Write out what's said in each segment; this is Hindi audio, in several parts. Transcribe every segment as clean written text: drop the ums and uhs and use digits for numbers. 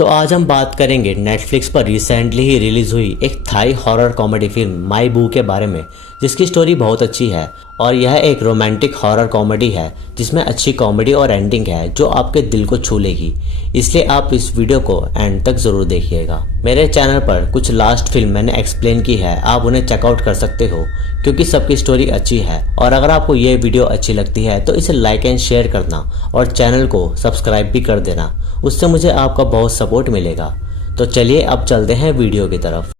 तो आज हम बात करेंगे नेटफ्लिक्स पर रिसेंटली ही रिलीज हुई एक थाई हॉरर कॉमेडी फिल्म माई बू के बारे में, जिसकी स्टोरी बहुत अच्छी है और यह एक रोमांटिक हॉरर कॉमेडी है जिसमें अच्छी कॉमेडी और एंडिंग है जो आपके दिल को छू लेगी। इसलिए आप इस वीडियो को एंड तक जरूर देखिएगा। मेरे चैनल पर कुछ लास्ट फिल्म मैंने एक्सप्लेन की है, आप उन्हें चेकआउट कर सकते हो क्योंकि सबकी स्टोरी अच्छी है। और अगर आपको ये वीडियो अच्छी लगती है तो इसे लाइक एंड शेयर करना और चैनल को सब्सक्राइब भी कर देना, उससे मुझे आपका बहुत सपोर्ट मिलेगा। तो चलिए अब चलते हैं वीडियो की तरफ।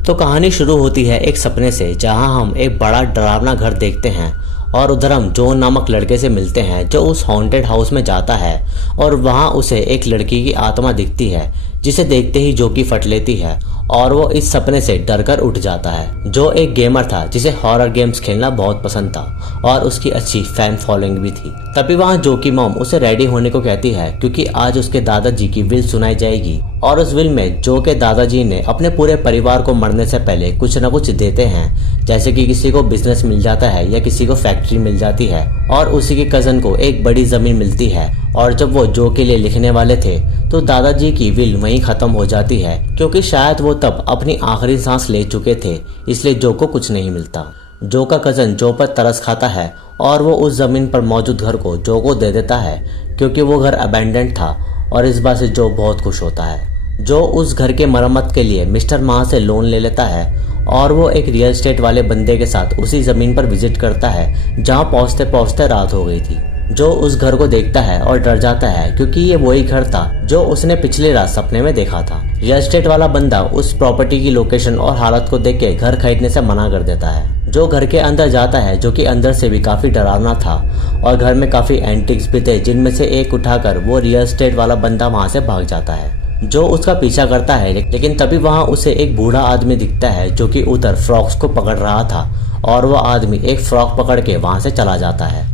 तो कहानी शुरू होती है एक सपने से, जहां हम एक बड़ा डरावना घर देखते हैं और उधर हम जॉन नामक लड़के से मिलते हैं जो उस हॉन्टेड हाउस में जाता है और वहां उसे एक लड़की की आत्मा दिखती है जिसे देखते ही जो की फट लेती है और वो इस सपने से डरकर उठ जाता है। जो एक गेमर था जिसे हॉरर गेम्स खेलना बहुत पसंद था और उसकी अच्छी फैन फॉलोइंग भी थी। तभी वहाँ जो की मॉम उसे रेडी होने को कहती है क्योंकि आज उसके दादाजी की विल सुनाई जाएगी और उस विल में जो के दादाजी ने अपने पूरे परिवार को मरने से पहले कुछ न कुछ देते हैं, जैसे कि किसी को बिजनेस मिल जाता है या किसी को फैक्ट्री मिल जाती है और उसी के कजन को एक बड़ी जमीन मिलती है। और जब वो जो के लिए लिखने वाले थे तो दादाजी की विल वहीं खत्म हो जाती है क्योंकि शायद वो तब अपनी आखिरी सांस ले चुके थे, इसलिए जो को कुछ नहीं मिलता। जो का कजन जो पर तरस खाता है और वो उस जमीन पर मौजूद घर को जो को दे देता है क्योंकि वो घर अबैंडन था और इस बात से जो बहुत खुश होता है। जो उस घर के मरम्मत के लिए मिस्टर मा से लोन ले लेता है और वो एक रियल एस्टेट वाले बंदे के साथ उसी जमीन पर विजिट करता है जहाँ पहुँचते पहुँचते रात हो गई थी। जो उस घर को देखता है और डर जाता है क्योंकि ये वही घर था जो उसने पिछली रात सपने में देखा था। रियल एस्टेट वाला बंदा उस प्रॉपर्टी की लोकेशन और हालत को देख के घर खरीदने से मना कर देता है। जो घर के अंदर जाता है जो कि अंदर से भी काफी डरावना था और घर में काफी एंटिक्स भी थे, जिनमें से एक उठाकर वो रियल एस्टेट वाला बंदा वहाँ से भाग जाता है। जो उसका पीछा करता है लेकिन तभी वहाँ उसे एक बूढ़ा आदमी दिखता है जो कि उधर फ्रॉक्स को पकड़ रहा था और वो आदमी एक फ्रॉक पकड़ के वहाँ से चला जाता है।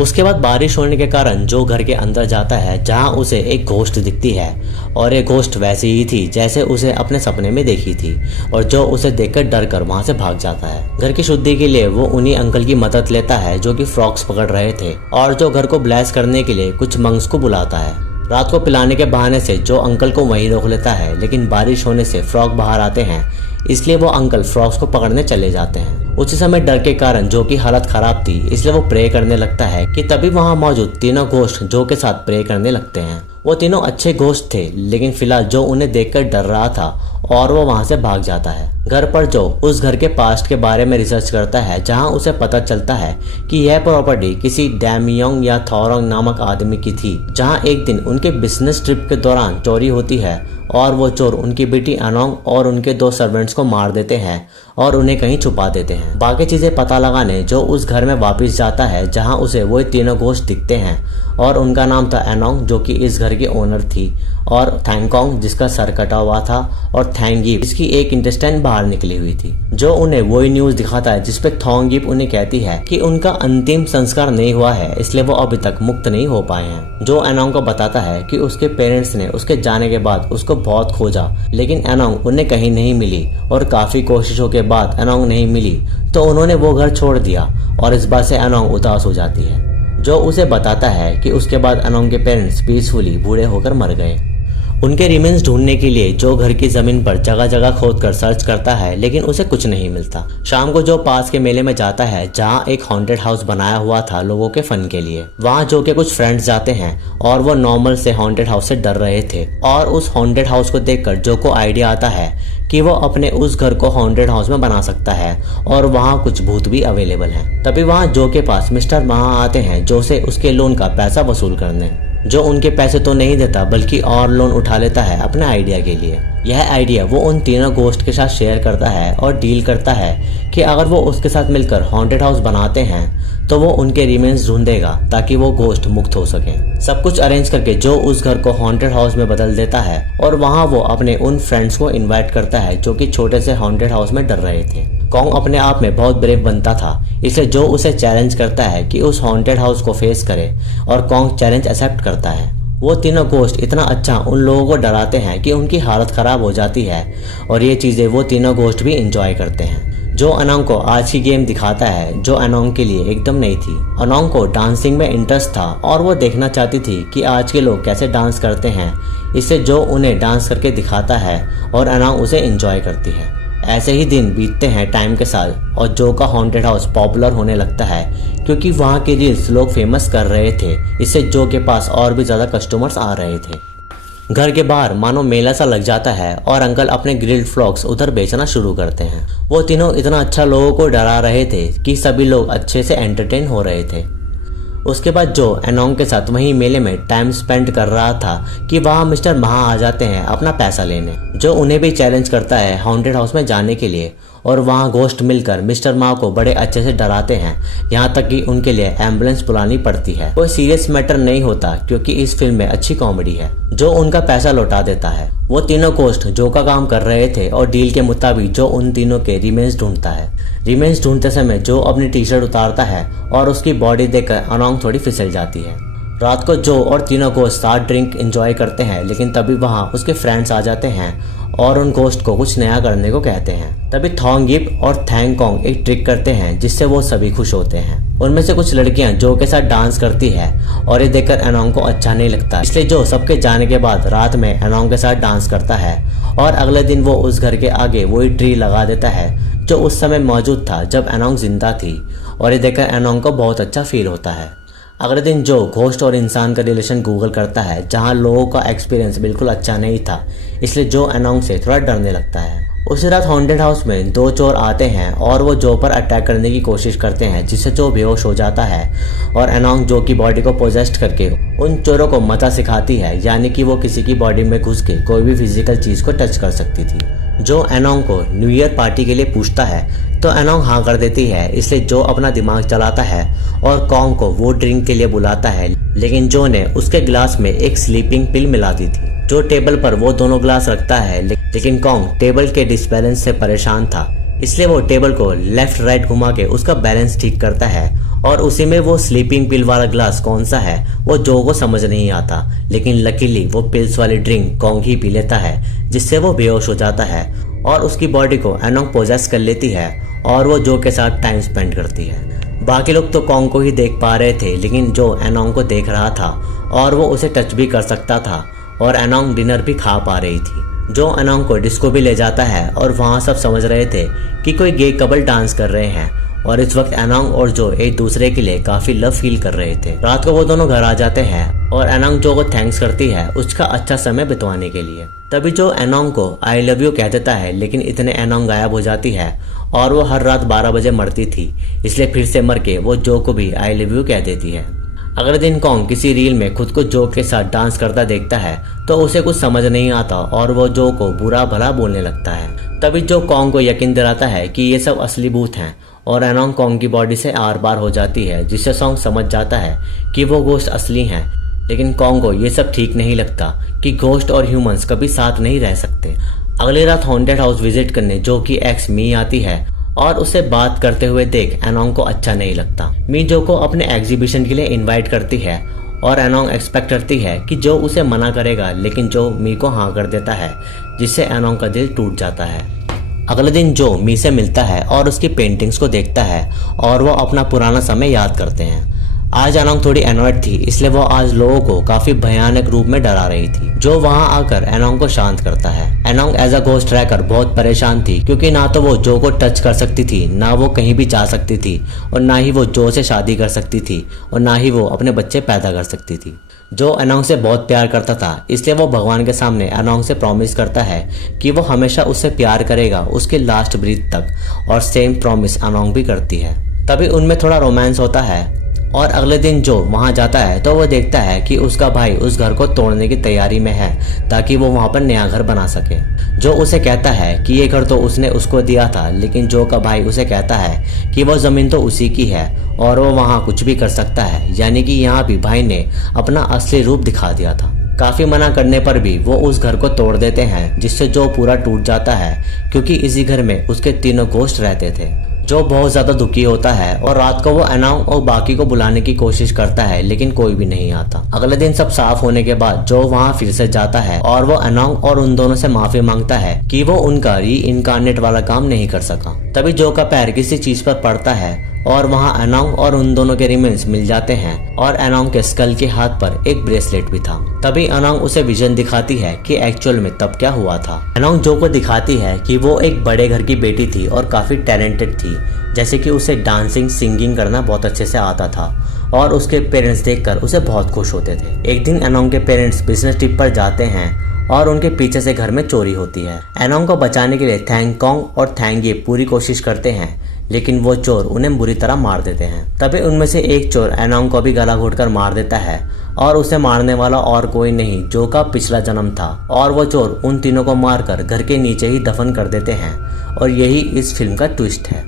उसके बाद बारिश होने के कारण जो घर के अंदर जाता है जहां उसे एक घोस्ट दिखती है और ये घोस्ट वैसी ही थी जैसे उसे अपने सपने में देखी थी और जो उसे देखकर डर कर वहां से भाग जाता है। घर की शुद्धि के लिए वो उन्हीं अंकल की मदद लेता है जो कि फ्रॉक्स पकड़ रहे थे और जो घर को ब्लेस करने के लिए कुछ मंक्स को बुलाता है। रात को पिलाने के बहाने से जो अंकल को वहीं रोक लेता है, लेकिन बारिश होने से फ्रॉक बाहर आते हैं इसलिए वो अंकल फ्रॉक्स को पकड़ने चले जाते हैं। उसी समय डर के कारण जो की हालत खराब थी इसलिए वो प्रे करने लगता है कि तभी वहाँ मौजूद तीनों घोस्ट जो के साथ प्रे करने लगते हैं। वो तीनों अच्छे घोस्ट थे लेकिन फिलहाल जो उन्हें देखकर डर रहा था और वो वहाँ से भाग जाता है। घर पर जो उस घर के पास्ट के बारे में रिसर्च करता है जहाँ उसे पता चलता है कि यह प्रॉपर्टी किसी डैमियोंग या थॉरोंग नामक आदमी की थी, जहाँ एक दिन उनके बिजनेस ट्रिप के दौरान चोरी होती है और वो चोर उनकी बेटी अनोंग और उनके 2 सर्वेंट्स को मार देते हैं और उन्हें कहीं छुपा देते हैं। बाकी चीजें पता लगाने जो उस घर में वापस जाता है जहां उसे वही तीनों घोस्ट दिखते हैं और उनका नाम था एनोंग जो कि इस घर की ओनर थी, और थैंगकोंग जिसका सर कटा हुआ था, और थैंगयिप जिसकी एक इंटेस्टाइन बाहर निकली हुई थी। जो उन्हें वही न्यूज दिखाता है जिसपे थोंगयिप उन्हें कहती है कि उनका अंतिम संस्कार नहीं हुआ है इसलिए वो अभी तक मुक्त नहीं हो पाए हैं। जो एनोंग को बताता है कि उसके पेरेंट्स ने उसके जाने के बाद उसको बहुत खोजा लेकिन एनोंग उन्हें कहीं नहीं मिली और काफी कोशिशों के बाद एनोंग नहीं मिली तो उन्होंने वो घर छोड़ दिया और इस बात से एनोंग उदास हो जाती है। जो उसे बताता है कि उसके बाद एनोंग के पेरेंट्स पीसफुली बूढ़े होकर मर गए। उनके रिमेन्स ढूंढने के लिए जो घर की जमीन पर जगह जगह खोदकर सर्च करता है लेकिन उसे कुछ नहीं मिलता। शाम को जो पास के मेले में जाता है जहां एक हॉन्टेड हाउस बनाया हुआ था लोगों के फन के लिए। वहां जो के कुछ फ्रेंड्स जाते हैं और वो नॉर्मल से हॉन्टेड हाउस से डर रहे थे और उस हॉन्टेड हाउस को देखकर जो को आइडिया आता है कि वो अपने उस घर को हॉन्टेड हाउस में बना सकता है और वहाँ कुछ भूत भी अवेलेबल हैं। तभी वहाँ जो के पास मिस्टर महा आते हैं जो से उसके लोन का पैसा वसूल करने। जो उनके पैसे तो नहीं देता बल्कि और लोन उठा लेता है अपने आइडिया के लिए। यह आइडिया वो उन तीनों घोस्ट के साथ शेयर करता है और डील करता है कि अगर वो उसके साथ मिलकर हॉन्टेड हाउस बनाते हैं तो वो उनके रिमेन्स ढूंढेगा ताकि वो घोस्ट मुक्त हो सके। सब कुछ अरेंज करके जो उस घर को हॉन्टेड हाउस में बदल देता है और वहाँ वो अपने उन फ्रेंड्स को इन्वाइट करता है जो कि छोटे से हॉन्टेड हाउस में डर रहे थे। कॉन्ग अपने आप में बहुत ब्रेव बनता था इसलिए जो उसे चैलेंज करता है कि उस हॉन्टेड हाउस को फेस करे और कॉन्ग चैलेंज एक्सेप्ट करता है। वो तीनों घोस्ट इतना अच्छा उन लोगों को डराते हैं कि उनकी हालत खराब हो जाती है और ये चीजें वो तीनों घोस्ट भी एंजॉय करते हैं। जो अनोंग को आज की गेम दिखाता है जो अनोंग के लिए एकदम नई थी। अनोंग को डांसिंग में इंटरेस्ट था और वो देखना चाहती थी कि आज के लोग कैसे डांस करते हैं। इससे जो उन्हें डांस करके दिखाता है और अनोंग उसे एंजॉय करती है। ऐसे ही दिन बीतते हैं टाइम के साथ और जो का हॉन्टेड हाउस पॉपुलर होने लगता है क्योंकि वहाँ के रील्स लोग फेमस कर रहे थे। इससे जो के पास और भी ज़्यादा कस्टमर्स आ रहे थे। घर के बाहर मानो मेला सा लग जाता है और अंकल अपने ग्रिल्ड फ्रॉग्स उधर बेचना शुरू करते हैं। वो तीनों इतना अच्छा लोगों को डरा रहे थे कि सभी लोग अच्छे से एंटरटेन हो रहे थे। उसके बाद जो अनोंग के साथ वहीं मेले में टाइम स्पेंड कर रहा था कि वहाँ मिस्टर महा आ जाते हैं अपना पैसा लेने। जो उन्हें भी चैलेंज करता है हॉन्टेड हाउस में जाने के लिए और वहाँ घोस्ट मिलकर मिस्टर महा को बड़े अच्छे से डराते हैं, यहाँ तक कि उनके लिए एम्बुलेंस बुलानी पड़ती है। कोई सीरियस मैटर नहीं होता क्योंकि इस फिल्म में अच्छी कॉमेडी है। जो उनका पैसा लौटा देता है। वो तीनों घोस्ट जो का काम कर रहे थे और डील के मुताबिक जो उन तीनों के रिमेन्स ढूंढता है। रिमेन्स ढूंढते समय जो अपनी टी शर्ट उतारता है और उसकी बॉडी देखकर अनोंग थोड़ी फिसल जाती है। रात को जो और तीनों घोस्ट साथ ड्रिंक एंजॉय करते हैं लेकिन तभी वहाँ उसके फ्रेंड्स आ जाते हैं और उन घोस्ट को कुछ नया करने को कहते हैं। तभी थॉन्ग गिप और थैंग कॉन्ग एक ट्रिक करते हैं जिससे वो सभी खुश होते हैं। उनमें से कुछ लड़कियां जो के साथ डांस करती है और ये देखकर अनोंग को अच्छा नहीं लगता, इसलिए जो सबके जाने के बाद रात में अनोंग के साथ डांस करता है और अगले दिन वो उस घर के आगे वही ट्री लगा देता है जो उस समय मौजूद था जब अनोंग जिंदा थी और ये देखकर अनोंग को बहुत अच्छा फील होता है। अगले दिन जो घोस्ट और इंसान का रिलेशन गूगल करता है जहां लोगों का एक्सपीरियंस बिल्कुल अच्छा नहीं था, इसलिए जो अनोंग से थोड़ा डरने लगता है। उसी रात हॉन्टेड हाउस में दो चोर आते हैं और वो जो पर अटैक करने की कोशिश करते हैं जिससे जो बेहोश हो जाता है और अनोंग जो की बॉडी को पोजेस्ट करके उन चोरों को मता सिखाती है, यानी कि वो किसी की बॉडी में घुस के कोई भी फिजिकल चीज को टच कर सकती थी। जो अनोंग को न्यू ईयर पार्टी के लिए पूछता है तो अनोंग हाँ कर देती है, इसलिए जो अपना दिमाग चलाता है और कॉन्ग को वो ड्रिंक के लिए बुलाता है, लेकिन जो ने उसके ग्लास में एक स्लीपिंग पिल मिला दी थी। जो टेबल पर वो दोनों ग्लास रखता है लेकिन कॉन्ग टेबल के डिसबैलेंस से परेशान था, इसलिए वो टेबल को लेफ्ट राइट घुमा के उसका बैलेंस ठीक करता है और उसी में वो स्लीपिंग पिल वाला ग्लास कौन सा है वो जो को समझ नहीं आता, लेकिन लकीली वो पिल्स वाली ड्रिंक कॉन्ग ही पी लेता है जिससे वो बेहोश हो जाता है और उसकी बॉडी को अनोंग पोजेस कर लेती है और वो जो के साथ टाइम स्पेंड करती है। बाकी लोग तो कॉन्ग को ही देख पा रहे थे लेकिन जो अनोंग को देख रहा था और वो उसे टच भी कर सकता था और अनोंग डिनर भी खा पा रही थी। जो अनोंग को डिस्को भी ले जाता है और वहाँ सब समझ रहे थे कि कोई गे कपल डांस कर रहे हैं और इस वक्त अनोंग और जो एक दूसरे के लिए काफी लव फील कर रहे थे। रात को वो दोनों घर आ जाते हैं और अनोंग जो को थैंक्स करती है उसका अच्छा समय बितवाने के लिए। तभी जो अनोंग को आई लव यू कह देता है लेकिन इतने अनोंग गायब हो जाती है और वो हर रात 12 बजे मरती थी, इसलिए फिर से मर के वो जो को भी आई लव यू कह देती है। अगले दिन कॉन्ग किसी रील में खुद को जो के साथ डांस करता देखता है तो उसे कुछ समझ नहीं आता और वो जो को बुरा भला बोलने लगता है। तभी जो कॉन्ग को यकीन दिलाता है कि ये सब असली भूत हैं और अनोंग कॉन्ग की बॉडी से आर पार हो जाती है, जिससे सॉन्ग समझ जाता है कि वो घोस्ट असली हैं। लेकिन कॉन्ग को ये सब ठीक नहीं लगता कि घोस्ट और ह्यूमंस कभी साथ नहीं रह सकते। अगली रात हॉन्टेड हाउस विजिट करने जो की एक्स मी आती है और उसे बात करते हुए देख अनोंग को अच्छा नहीं लगता। मी जो को अपने एग्जीबिशन के लिए इनवाइट करती है और अनोंग एक्सपेक्ट करती है कि जो उसे मना करेगा, लेकिन जो मी को हाँ कर देता है जिससे अनोंग का दिल टूट जाता है। अगले दिन जो मी से मिलता है और उसकी पेंटिंग्स को देखता है और वो अपना पुराना समय याद करते हैं। आज अनोंग थोड़ी एनॉयड थी, इसलिए वो आज लोगों को काफी भयानक रूप में डरा रही थी। जो वहां आकर अनोंग को शांत करता है। अनोंग एज अ घोस्ट रहकर बहुत परेशान थी क्योंकि ना तो वो जो को टच कर सकती थी, ना वो कहीं भी जा सकती थी और ना ही वो जो से शादी कर सकती थी और ना ही वो अपने बच्चे पैदा कर सकती थी। जो अनोंग से बहुत प्यार करता था, इसलिए वो भगवान के सामने अनोंग से प्रॉमिस करता है कि वो हमेशा उससे प्यार करेगा उसके लास्ट ब्रीथ तक, और सेम प्रॉमिस अनोंग भी करती है। तभी उनमें थोड़ा रोमांस होता है और अगले दिन जो वहां जाता है तो वो देखता है कि उसका भाई उस घर को तोड़ने की तैयारी में है ताकि वो वहां पर नया घर बना सके। जो उसे कहता है कि ये घर तो उसने उसको दिया था, लेकिन जो का भाई उसे कहता है कि वो जमीन तो उसी की है और वो वहां कुछ भी कर सकता है, यानी कि यहाँ भी भाई ने अपना असली रूप दिखा दिया था। काफी मना करने पर भी वो उस घर को तोड़ देते हैं जिससे जो पूरा टूट जाता है क्योंकि इसी घर में उसके तीनों घोस्ट रहते थे। जो बहुत ज्यादा दुखी होता है और रात को वो अनोंग और बाकी को बुलाने की कोशिश करता है लेकिन कोई भी नहीं आता। अगले दिन सब साफ होने के बाद जो वहाँ फिर से जाता है और वो अनोंग और उन दोनों से माफी मांगता है कि वो उनका री इनकारनेट वाला काम नहीं कर सका। तभी जो का पैर किसी चीज पर पड़ता है और वहाँ अनोंग और उन दोनों के रिमेन्स मिल जाते हैं और अनोंग के स्कल के हाथ पर एक ब्रेसलेट भी था। तभी अनोंग उसे विजन दिखाती है कि एक्चुअल में तब क्या हुआ था। अनोंग जो को दिखाती है कि वो एक बड़े घर की बेटी थी और काफी टैलेंटेड थी, जैसे कि उसे डांसिंग सिंगिंग करना बहुत अच्छे से आता था और उसके पेरेंट्स देखकर उसे बहुत खुश होते थे। एक दिन अनोंग के पेरेंट्स बिजनेस ट्रिप पर जाते हैं और उनके पीछे से घर में चोरी होती है। अनोंग को बचाने के लिए थैंगकोंग और थैंगये पूरी कोशिश करते हैं लेकिन वो चोर उन्हें बुरी तरह मार देते हैं। तभी उनमें से एक चोर अनोंग को भी गला घोटकर मार देता है और उसे मारने वाला और कोई नहीं जो का पिछला जन्म था और वो चोर उन तीनों को मारकर घर के नीचे ही दफन कर देते हैं। और यही इस फिल्म का ट्विस्ट है।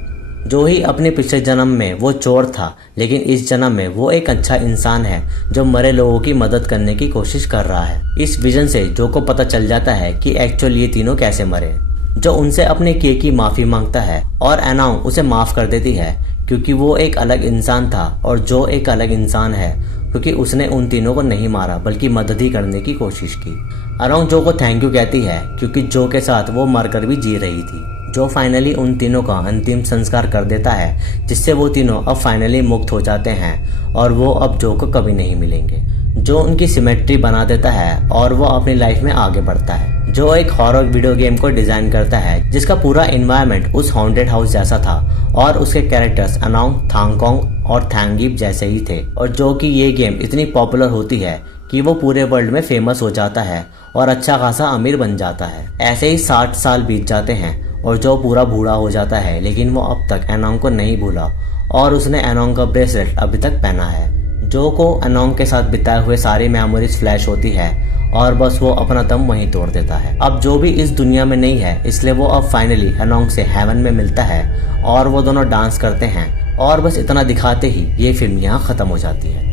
जो ही अपने पिछले जन्म में वो चोर था लेकिन इस जन्म में वो एक अच्छा इंसान है जो मरे लोगों की मदद करने की कोशिश कर रहा है। इस विजन से जो को पता चल जाता है कि एक्चुअल ये तीनों कैसे मरे। जो उनसे अपने किए की माफी मांगता है और अनोंग उसे माफ कर देती है क्योंकि वो एक अलग इंसान था और जो एक अलग इंसान है क्योंकि उसने उन तीनों को नहीं मारा बल्कि मदद ही करने की कोशिश की। अनोंग जो को थैंक यू कहती है क्योंकि जो के साथ वो मरकर भी जी रही थी। जो फाइनली उन तीनों का अंतिम संस्कार कर देता है जिससे वो तीनों अब फाइनली मुक्त हो जाते हैं और वो अब जो को कभी नहीं मिलेंगे। जो उनकी सिमेट्री बना देता है और वो अपनी लाइफ में आगे बढ़ता है। जो एक हॉरर वीडियो गेम को डिजाइन करता है जिसका पूरा एनवायरनमेंट उस हॉन्टेड हाउस जैसा था और उसके कैरेक्टर्स अनोंग, थैंगकोंग और थैंगयीप जैसे ही थे। और जो कि ये गेम इतनी पॉपुलर होती है कि वो पूरे वर्ल्ड में फेमस हो जाता है और अच्छा खासा अमीर बन जाता है। ऐसे ही 60 साल बीत जाते हैं और जो पूरा बूढ़ा हो जाता है लेकिन वो अब तक अनोंग को नहीं भूला और उसने अनोंग का ब्रेसलेट अभी तक पहना है। जो को अनोंग के साथ बिताए हुए सारी मेमोरीज फ्लैश होती है और बस वो अपना दम वहीं तोड़ देता है। अब जो भी इस दुनिया में नहीं है इसलिए वो अब फाइनली अनोंग से हेवन में मिलता है और वो दोनों डांस करते हैं और बस इतना दिखाते ही ये फिल्म यहाँ खत्म हो जाती है।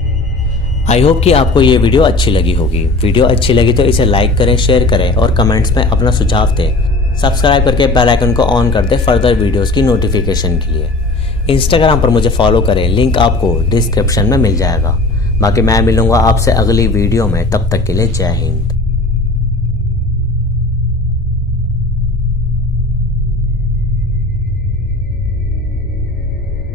आई होप कि आपको ये वीडियो अच्छी लगी होगी। वीडियो अच्छी लगी तो इसे लाइक करें, शेयर करें और कमेंट्स में अपना सुझाव दें। सब्सक्राइब करके बेल आइकन को ऑन कर दें फर्दर वीडियोस की नोटिफिकेशन के लिए। इंस्टाग्राम पर मुझे फॉलो करें, लिंक आपको डिस्क्रिप्शन में मिल जाएगा। बाकी मैं मिलूंगा आपसे अगली वीडियो में, तब तक के लिए जय हिंद।